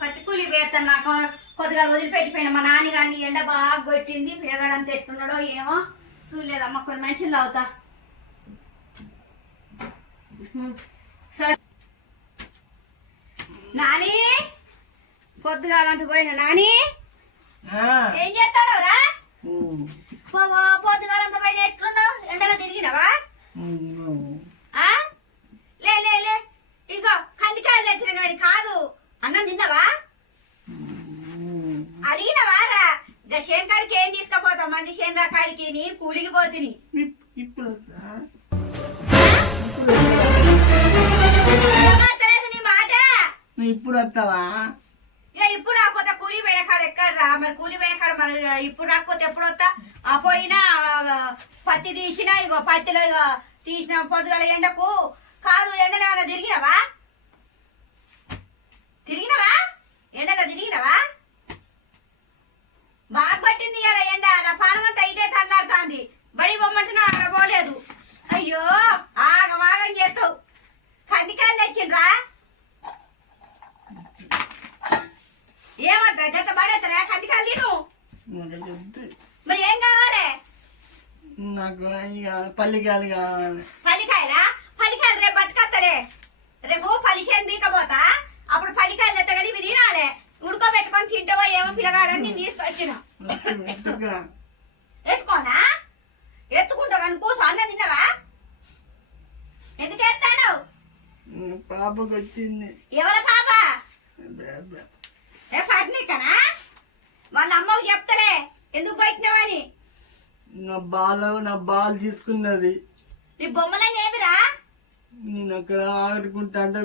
పత్తి కూలి పెడతాను నాకు కొద్దిగా వదిలిపెట్టిపోయిన మా నాన్న కానీ ఎండ బాగా కొట్టింది పిల్లగాడంత ఎట్టున్నాడో ఏమో చూడలేదమ్మా కొన్ని మంచిలు అవుతా సరే నాని పొద్దుగా అలాంటి పోయిన నాని ఏం చేస్తావు రా పొద్దుగాలంతా పైన ఎట్లున్నావు ఎండలో తిరిగినావా లే లే లే ఇగో కందికాయలు తెచ్చిన కానీ కాదు అన్నం తిన్నావా అడిగినవా రా చేను కాడికి ఏం తీసుకపోతావు మంది చేను కాడికి నీ కూలికి పోతిని ఇప్పుడు నీ మాట ఇప్పుడు వస్తావా ఇక ఇప్పుడు రాకపోతే కూలి పోయిన కాడ ఎక్కడరా మరి కూలి పోయిన కాడ మరి ఇప్పుడు రాకపోతే ఎప్పుడు వస్తా ఆ పోయినా పత్తి తీసినా ఇగో పత్తిలో ఇగో తీసిన పొద్దుగల ఎండకు కాదు ఎండలో ఏమైనా తిరిగినవా ఎండలో తిరిగినవా బాగా పట్టింది ఇలా ఎండ నా పానమంతా ఇటే తల్లాడుతుంది బడి బొమ్మంటున్నా అక్కడ పోలేదు అయ్యో ఆగమాగం చేస్తావు కందికాయలు తెచ్చిండ్రా ఏమద్దా గత పడేస్తారా కందికాయలు తిను మరి ఏం కావాలి నాకు పల్లికాయలు కావాలి పల్లికాయలు రేపు బతుకత్తలే రేపు పలిసేను బీకపోతా అప్పుడు పల్లికాయలు ఎత్త కానీ ఇవి తినాలి ఉడుకోబెట్టుకొని తింటావో ఏమో పిల్లగాడని నేను తీసుకొచ్చిన ఎత్తుకోనా ఎత్తుకుంటావు కానీ కూర్చో అన్నం తిన్నావా ఎందుకు ఎత్తాను పాపకు వచ్చింది ఎవరి పాప ఏ పట్నికనా వాళ్ళ అమ్మకు చెప్తలే ఎందుకు కొట్టినావని నా బాల్ తీసుకున్నది నీ బొమ్మలని ఏమిరా నేను అక్కడ ఆడుకుంటా అంటే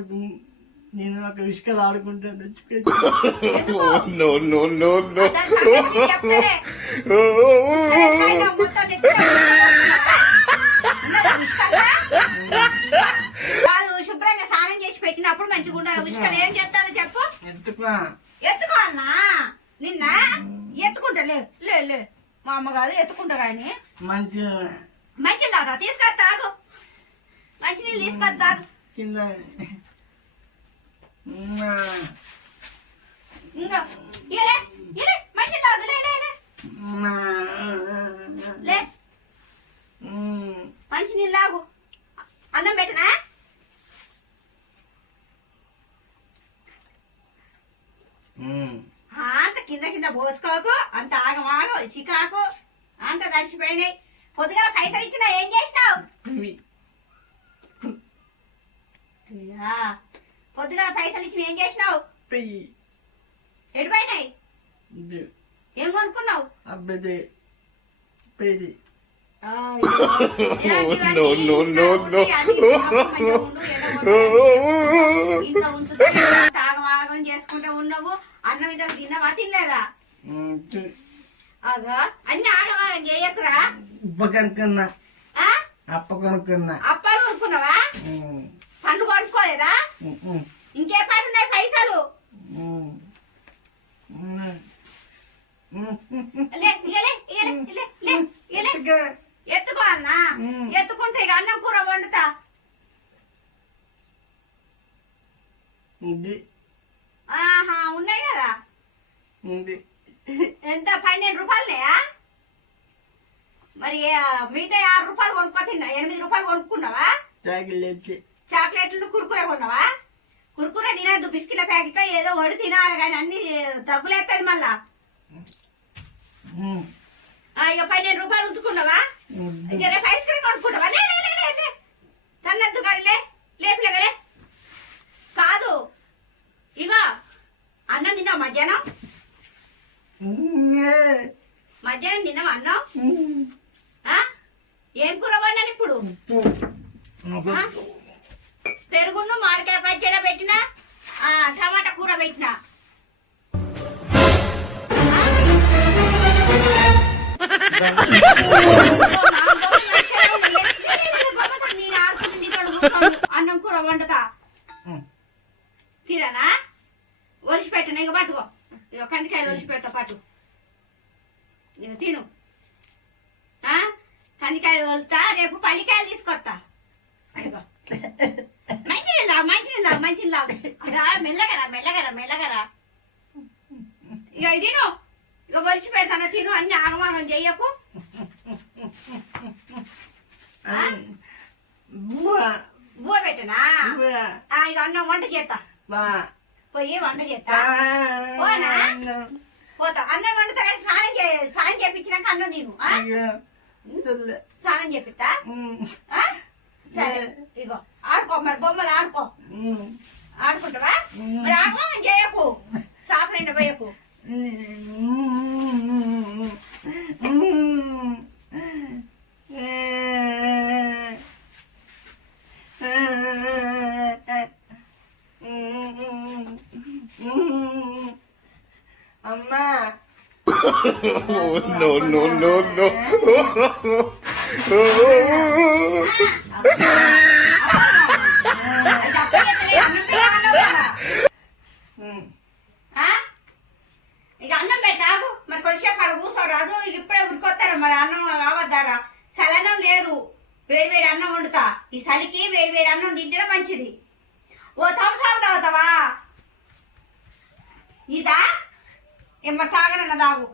నేను అక్కడ ఇసుకలు ఆడుకుంటా శుభ్రంగా స్నానం చేసి పెట్టినప్పుడు మంచిగా ఉండాలి ఉసుకలు ఏం చేస్తారో చెప్పు ఎత్తుకోవాలనా నిన్న ఎత్తుకుంటా లే మా అమ్మ కాదు ఎత్తుకుంటా కానీ మంచి లాగా తీసుకొస్తాగు మంచి నీళ్ళు తీసుకొస్తాగు కింద ఇంకా మంచి తాగు లే మంచి నీళ్ళు లాగు అన్నం పెట్టనా అంత కింద పోసుకోకు అంత ఆగమాగం చికాకు అంత తడిచిపోయినాయి పొద్దుగా పైసలు ఇచ్చినా ఏం చేసినావు పొద్దుగా పైసలు ఇచ్చిన ఏం చేసినావు ఎడిపోయినాయి ఏం కొనుక్కున్నావు ఇంట్లో ఉంచుతా ఆగమాగం చేసుకుంటూ ఉన్నావు అన్నం ఇద్దరు తిన్నావా తినలేదా అగా అన్ని ఆగమాగం చేయకురా అప్ప కొనుక్కున్నా అప్పాలు కొనుక్కున్నావా పండ్లు కొనుక్కోలేదా ఇంకే పని ఉన్నాయి పైసలు ఎత్తుకో అన్నా ఎత్తుకుంటే ఇక అన్నం కూర వండుతా ఆహా ఉన్నాయి కదా ఎంత 12 రూపాయలున్నాయా మరి మిగతా 6 రూపాయలు కొనుక్కో తిన్నా 8 రూపాయలు కొనుక్కున్నావా చాక్లెట్లు కురుకురే కొన్నావా కురుకురే తినద్దు బిస్కెట్ల ప్యాకెట్ ఏదో వడి తినాలి కానీ అన్ని డబ్బులేస్తుంది మళ్ళా ఇక 12 రూపాయలు ఉంచుకున్నావా ఇక రేపు ఐస్ క్రీమ్ కొనుక్కుంటావా తన్నద్దు కానీ లేపిలే కాదు ఇగో అన్నం తిన్నావు మధ్యాహ్నం తిన్నావా అన్నం ఏం కూర వండాను ఇప్పుడు పెరుగును మామిడికాయ పచ్చడి పెట్టినా టమాటా కూర పెట్టినా అన్నం కూర వండుతా తీరానా ఒలిసి పెట్టను ఇక పట్టుకో ఇక కందికాయలు ఒలిసి పెట్ట పట్టు ఇక తిను కందికాయలు వలుతా రేపు పల్లికాయలు తీసుకొస్తా మంచిగా మంచిగా రా మెల్లగరా ఇక తిను ఇక ఒలిచి పెడతాను తిను అన్ని ఆగమాగం చెయ్యకు బువ్వ పెట్టనా ఇక అన్నం వంట చేస్తా పోయి వంట చేస్తా పోనా పోతా అన్నం వండుతా కానీ స్నానం చేపించినాక అన్నం తిను స్నానం చేపిస్తా సరే ఇగో ఆడుకో మరి బొమ్మలు ఆడుకుంటావా మరి ఆగమాగం చేయకు సాపు నిండా పోయకు అమ్మా no. ఇక అన్నం పెట్టాకు మరి కొద్దిసేపు అక్కడ కూర్చోరాదు ఇక ఇప్పుడే ఉరికొత్తారు మరి అన్నం కావద్దారా చలనం లేదు వేడివేడి అన్నం వండుతా ఈ చలికి వేడివేడి అన్నం తింటే మంచిది ఓ థమ్స్అప్ తాగుతావా ఇదా ఏమ తాగనన్న తాగు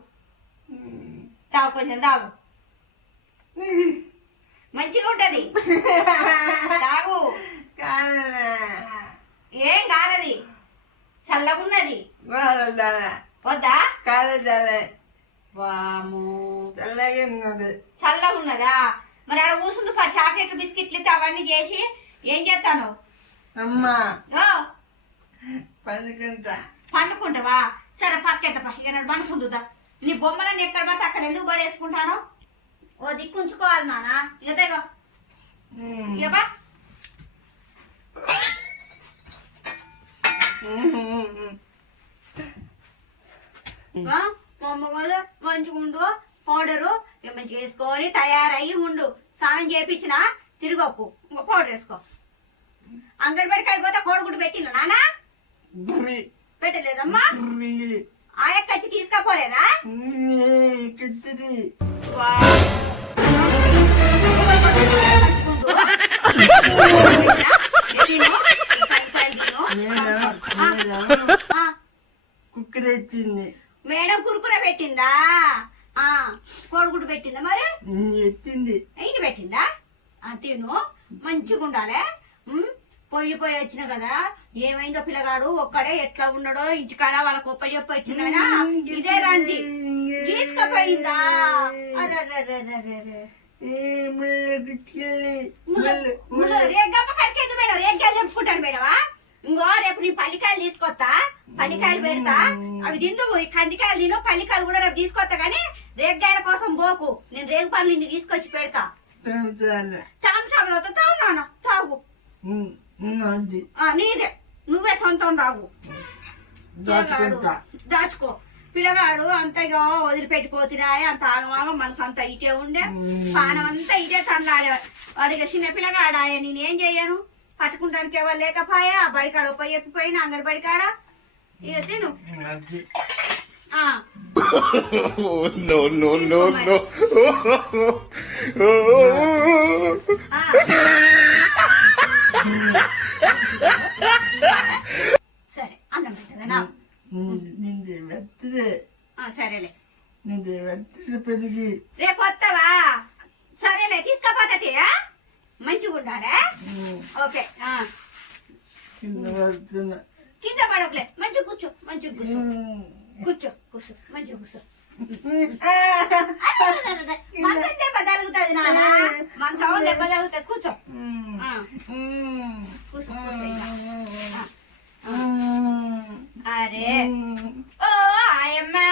కొంచెం తాగు మంచిగా ఉంటది తాగు ఏం కాదది చల్లగున్నది వద్దా వాము చల్లగా ఉన్నదా మరి ఆడ కూర్చుంది చాక్లెట్లు బిస్కెట్లు ఇస్తే అవన్నీ చేసి ఏం చేస్తాను అమ్మా పండుకుంటావా సరే పక్కెత్త ఇక పండుకుంటుందా నీ బొమ్మలన్నీ ఎక్కడ పడితే అక్కడ ఎందుకు పడేసుకుంటాను ఓ దిక్కుంచుకోవాలి నాన్న ఇక తెగో ఇక మా అమ్మగారు మంచిగా ఉండు పౌడరు మంచిగా వేసుకొని తయారయ్యి ఉండు స్నానం చేయించిన తిరిగొప్పు ఇంకో పౌడర్ వేసుకో అంగడి బడికి పోతే కోడిగుడ్డు పెట్టిన నానా పెట్టలేదమ్మా ఆ ఎక్కచ్చి తీసుకపోలేదా కుక్కరెత్తింది మేడం కురుకుర పెట్టిందా కోడిగుడ్డు పెట్టిందా మరి ఎత్తింది అయిన పెట్టిందా తిను మంచిగా ఉండాలి పోయి వచ్చిన కదా ఏమైందో పిల్లగాడు ఒక్కడే ఎట్లా ఉన్నాడో ఇంటికాడ వాళ్ళ కుప్ప చెప్పి వచ్చినా ఇదే రండి తీసుకుపోయిందా రేగమ్మ కడికేది మేడం రేగ్గాయలు చెప్పుకుంటాను మేడమా ఇంకో రేపు నీ పల్లికాయలు తీసుకొస్తా పల్లికాయలు పెడతా అవి తిందుకు కందికాయలు తిను పల్లికాయలు కూడా రేపు తీసుకొస్తా గానీ రేగ్గాయల కోసం పోకు నేను రేగు పళ్ళు నిన్ను తీసుకొచ్చి పెడతా తాగు నాన్న తాగు నీదే నువ్వే సొంతం తాగు దాచుకో పిల్లగాడు అంతగా వదిలిపెట్టిపోతున్నాయి అంత ఆగమాగం మనసు అంతా ఇటే ఉండే పానం అంతా ఇటే తన్నాడే వాడికి చిన్న పిల్లగాడాయా నేనేం చెయ్యను పట్టుకుంటానికి ఎవరు లేకపోయా బడికాడ ఉపయోగపోయినా అంగడి బడికాడ ఇక తిను no. సరే అన్నం పెట్టదా సరేలే రేపు వస్తావా సరేలే తీసుకపోతే మంచిగా ఉండాలి ఓకే కింద పడకలే మంచిగా కూర్చో కూర్చో మంచిగా కూర్చో మంచం దెబ్బ తగులుతుంది నాన్న మంచం దెబ్బ తగులుతుంది కూర్చో అరే ఓ ఆయమ్మా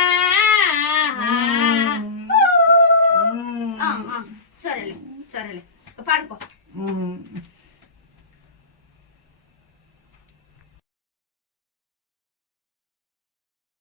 సరేలే పడుకో